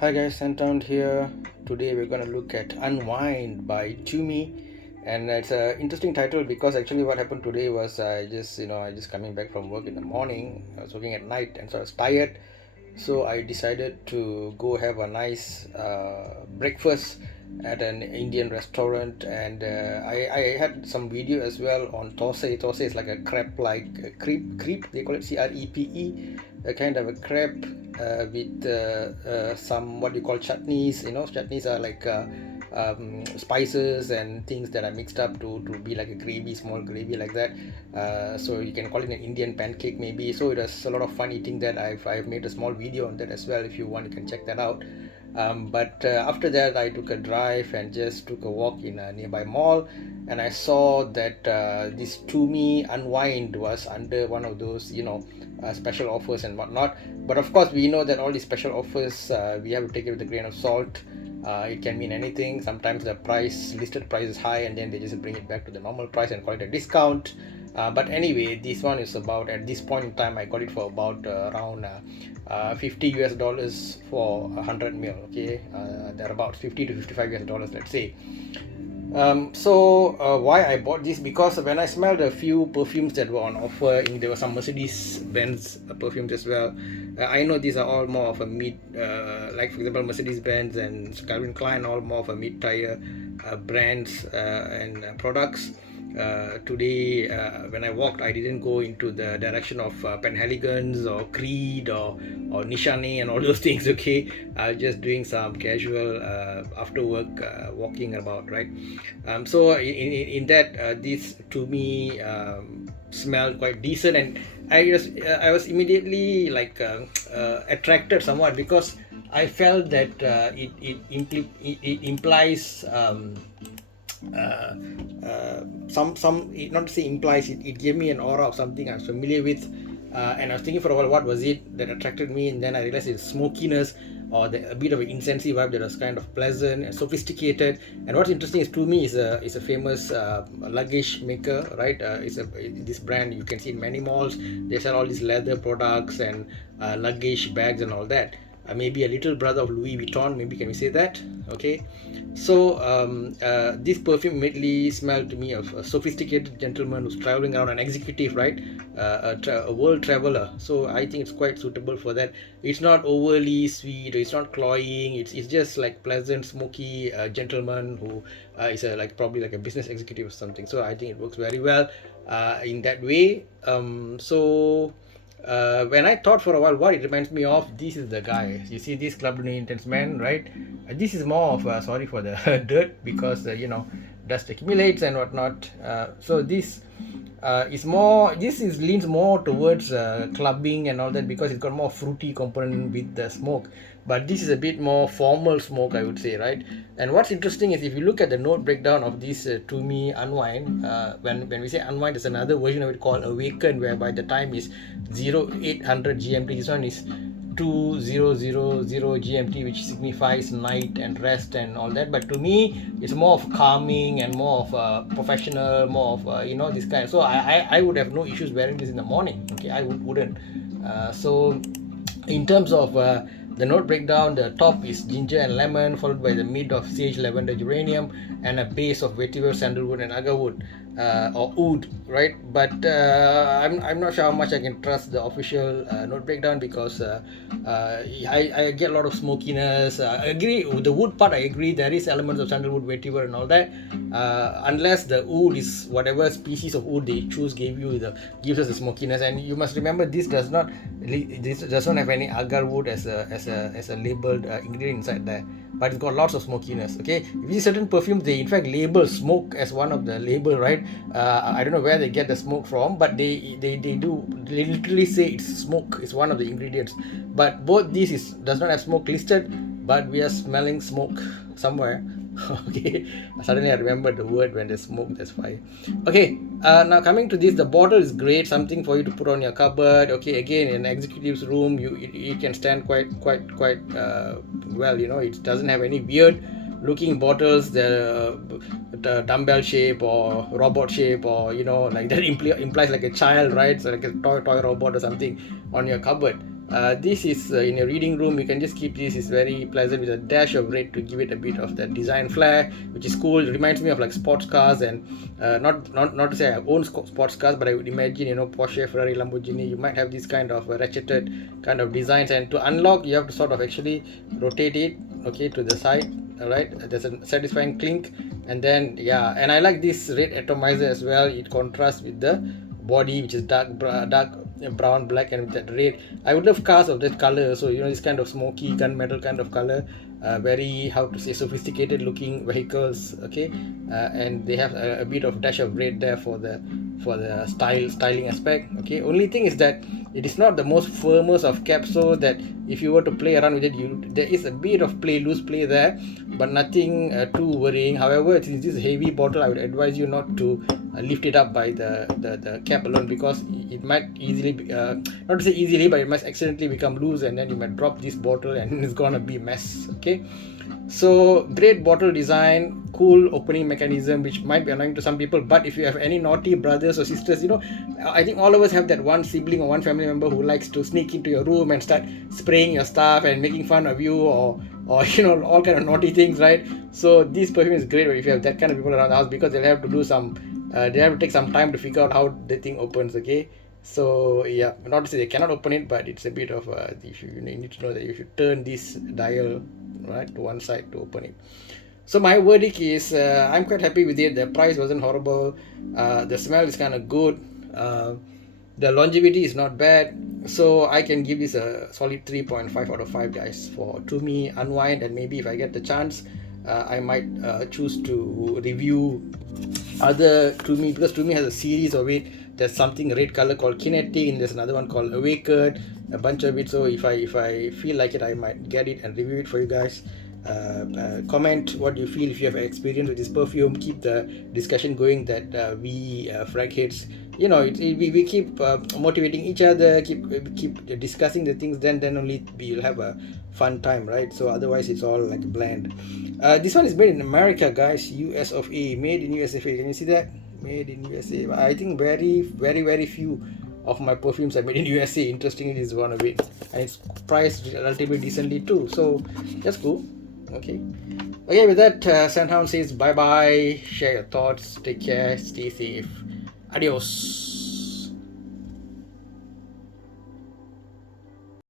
Hi guys, scenthound here. Today we're gonna look at Unwind by Tumi, and it's an interesting title because actually what happened today was I just coming back from work in the morning. I was working at night, and so I was tired. So I decided to go have a nice breakfast at an Indian restaurant, and I had some video as well on thosai. Thosai is like a crepe, like a crepe. They call it crepe, a kind of a crepe with some what you call chutneys. Chutneys are like spices and things that are mixed up to be like a gravy, small gravy like that. So you can call it an Indian pancake maybe. So it was a lot of fun eating that. I've made a small video on that as well. If you want, you can check that out. But after that, I took a drive and just took a walk in a nearby mall, and I saw that this Tumi Unwind was under one of those, special offers and whatnot. But of course, we know that all these special offers, we have to take it with a grain of salt. It can mean anything. Sometimes the listed price is high, and then they just bring it back to the normal price and call it a discount. But anyway, this one is about, at this point in time, I got it for about around $50 for 100 ml. Okay, they're about 50 to $55, let's say. Why I bought this, because when I smelled a few perfumes that were on offer, there were some Mercedes-Benz perfumes as well. I know these are all more of a mid, like for example Mercedes-Benz and Calvin Klein, all more of a mid-tier brands and products. Today, when I walked, I didn't go into the direction of Penhaligon's or Creed or Nishane and all those things. Okay, I was just doing some casual after work walking about, right? So in that, this to me smelled quite decent, and I was immediately like attracted somewhat, because I felt that it implies uh, some not to say implies, it gave me an aura of something I was familiar with, and I was thinking for a while what was it that attracted me, and then I realized it's smokiness, or a bit of an incensey vibe that was kind of pleasant and sophisticated. And what's interesting is Tumi is a famous luggage maker, right? This brand you can see in many malls. They sell all these leather products and luggage bags and all that. Maybe a little brother of Louis Vuitton, maybe, can we say that? Okay, so this perfume immediately smelled to me of a sophisticated gentleman who's traveling around, an executive, right? A world traveler. So I think it's quite suitable for that. It's not overly sweet, it's not cloying, it's just like pleasant, smoky gentleman who is probably like a business executive or something. So I think it works very well in that way. When I thought for a while what it reminds me of, this is the guy. You see this Club New Intense Man, right? This is more of sorry for the dirt, because dust accumulates and whatnot. So this is more. This is leans more towards clubbing and all that, because it's got more fruity component with the smoke. But this is a bit more formal smoke, I would say, right? And what's interesting is, if you look at the note breakdown of this Tumi Unwind, when we say Unwind, there's another version of it called Awaken, whereby the time is 0800 GMT. This one is 2000 GMT, which signifies night and rest and all that. But to me, it's more of calming and more of professional, more of this kind. So I would have no issues wearing this in the morning. Okay, I wouldn't. So in terms of the note breakdown, the top is ginger and lemon, followed by the mid of sage, lavender, geranium, and a base of vetiver, sandalwood, and agarwood, or oud, right? But I'm not sure how much I can trust the official note breakdown, because I get a lot of smokiness. I agree with the wood part. I agree there is elements of sandalwood, vetiver, and all that. Unless the oud is whatever species of oud they choose gives us the smokiness. And you must remember, this does not have any agarwood as a labeled ingredient inside there, but it's got lots of smokiness. Okay, if you see certain perfumes, they in fact label smoke as one of the label, right? I don't know where they get the smoke from, but they literally say it's smoke, it's one of the ingredients. But both these does not have smoke listed, but we are smelling smoke somewhere. Okay, suddenly I remember the word, when there's smoke, there's fire. Okay, now coming to this, the bottle is great, something for you to put on your cupboard. Okay, again, in executive's room, you can stand quite well. It doesn't have any weird looking bottles, the dumbbell shape or robot shape, or like that implies like a child, right? So like a toy robot or something on your cupboard. This is in your reading room. You can just keep this. It's very pleasant with a dash of red to give it a bit of that design flair, which is cool. It reminds me of like sports cars, and not to say I own sports cars, but I would imagine, Porsche, Ferrari, Lamborghini, you might have this kind of ratcheted kind of designs, and to unlock you have to sort of actually rotate it, okay, to the side. All right, there's a satisfying clink, and then yeah, and I like this red atomizer as well. It contrasts with the body, which is dark brown, black, and with that red. I would love cars of that color. So this kind of smoky gunmetal kind of color, very, how to say, sophisticated looking vehicles. Okay, and they have a bit of dash of red there for the styling aspect. Okay, only thing is that it is not the most firmest of caps, so that if you were to play around with it, there is a bit of loose play there, but nothing too worrying. However, since this heavy bottle, I would advise you not to lift it up by the cap alone, because it might easily be, not to say easily, but it might accidentally become loose, and then you might drop this bottle and it's gonna be a mess. Okay, so great bottle design, cool opening mechanism, which might be annoying to some people, but if you have any naughty brothers or sisters, I think all of us have that one sibling or one family member who likes to sneak into your room and start spraying your stuff and making fun of you, or all kind of naughty things, right? So this perfume is great if you have that kind of people around the house, because they'll have to do some they have to take some time to figure out how the thing opens. Okay, so yeah, not to say they cannot open it, but it's a bit of you need to know that you should turn this dial right to one side to open it. So my verdict is, I'm quite happy with it. The price wasn't horrible, the smell is kind of good, the longevity is not bad, so I can give this a solid 3.5 out of 5, guys, for Tumi Unwind. And maybe if I get the chance, I might choose to review other Tumi, because Tumi has a series of it. There's something red color called Kinetic, and there's another one called Awakened, a bunch of it. So if I feel like it, I might get it and review it for you guys. Comment what you feel, if you have experience with this perfume. Keep the discussion going, that we frag heads, we keep motivating each other, keep discussing the things, then only we'll have a fun time, right? So otherwise it's all like bland. This one is made in America, guys. US of A, made in US of A. Can you see that? Made in USA. I think very, very, very few of my perfumes are made in USA. Interestingly, this is one of it, and it's priced relatively decently too, so that's cool. Okay, with that, Scenthound says bye bye. Share your thoughts, take care, stay safe, adios.